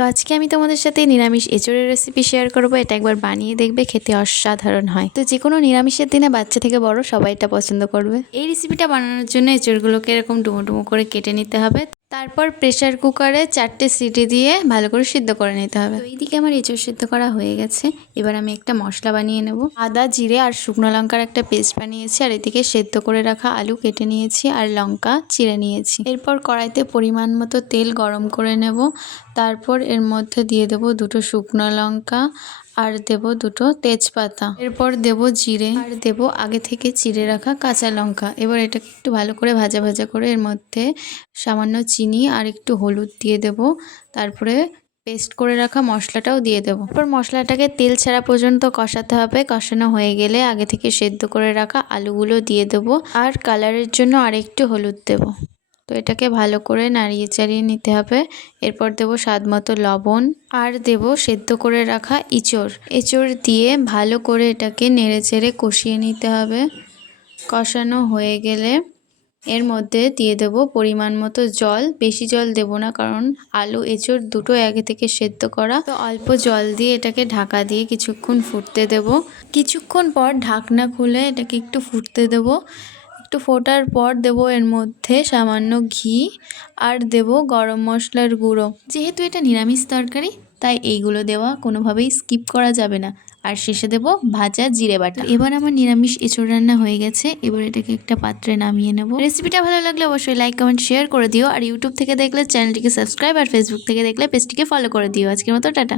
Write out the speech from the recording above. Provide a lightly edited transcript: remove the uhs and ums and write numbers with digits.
তো আজকে আমি তোমাদের সাথে নিরামিষ এঁচোড়ের রেসিপি শেয়ার করবো। এটা একবার বানিয়ে দেখবে, খেতে অসাধারণ হয়। তো যে কোনো নিরামিষের দিনে বাচ্চা থেকে বড় সবাই এটা পছন্দ করবে। এই রেসিপিটা বানানোর জন্য এঁচোড়গুলোকে এরকম ডুমো ডুমো করে কেটে নিতে হবে। তারপর প্রেসার কুকারে 4টে সিটি দিয়ে ভালো করে সিদ্ধ করে নিতে হবে। তো এইদিকে আমার এঁচোড় সিদ্ধ করা হয়ে গেছে। এবার আমি একটা মশলা বানিয়ে নেব। আদা, জিরে আর শুকনো লঙ্কার একটা পেস্ট বানিয়েছি, আর এদিকে সেদ্ধ করে রাখা আলু কেটে নিয়েছি আর লঙ্কা চিড়ে নিয়েছি। এরপর কড়াইতে পরিমাণ মতো তেল গরম করে নেব। তারপর এর মধ্যে দিয়ে দেব 2টো শুকনো লঙ্কা আর দেব 2টো তেজপাতা। এরপর দেব জিরে আর দেব আগে থেকে চিড়ে রাখা কাঁচা লঙ্কা। এবার এটাকে একটু ভালো করে ভাজা ভাজা করে এর মধ্যে সামান্য চিনি আর একটু হলুদ দিয়ে দেব। তারপরে পেস্ট করে রাখা মশলাটাও দিয়ে দেবো। তারপর মশলাটাকে তেল ছাড়া পর্যন্ত কষাতে হবে। কষানো হয়ে গেলে আগে থেকে সেদ্ধ করে রাখা আলুগুলো দিয়ে দেবো আর কালারের জন্য আরেকটু হলুদ দেব। তো এটাকে ভালো করে নাড়িয়ে চাড়িয়ে নিতে হবে। এরপর দেব স্বাদ মতো লবণ আর দেব সেদ্ধ করে রাখা এঁচোড় দিয়ে ভালো করে এটাকে নেড়ে চেড়ে কষিয়ে নিতে হবে। কষানো হয়ে গেলে এর মধ্যে দিয়ে দেব পরিমাণ মতো জল। বেশি জল দেব না, কারণ আলু এঁচোড় দুটো আগে থেকে সেদ্ধ করা। তো অল্প জল দিয়ে এটাকে ঢাকা দিয়ে কিছুক্ষণ ফুটতে দেব। কিছুক্ষণ পর ঢাকনা খুলে এটাকে একটু ফুটতে দেব। একটু ফোটার পর দেব এর মধ্যে সামান্য ঘি আর দেব গরম মশলার গুঁড়ো। যেহেতু এটা নিরামিষ তরকারি, তাই এইগুলো দেওয়া কোনোভাবেই স্কিপ করা যাবে না। আর শেষে দেব ভাজা জিরে বাটা। এবার আমার নিরামিষ এঁচোড় রান্না হয়ে গেছে। এবার এটাকে একটা পাত্রে নামিয়ে নেব। রেসিপিটা ভালো লাগলে অবশ্যই লাইক কমেন্ট শেয়ার করে দিও। আর ইউটিউব থেকে দেখলে চ্যানেলটিকে সাবস্ক্রাইব, আর ফেসবুক থেকে দেখলে পেজটিকে ফলো করে দিও। আজকের মতো টাটা।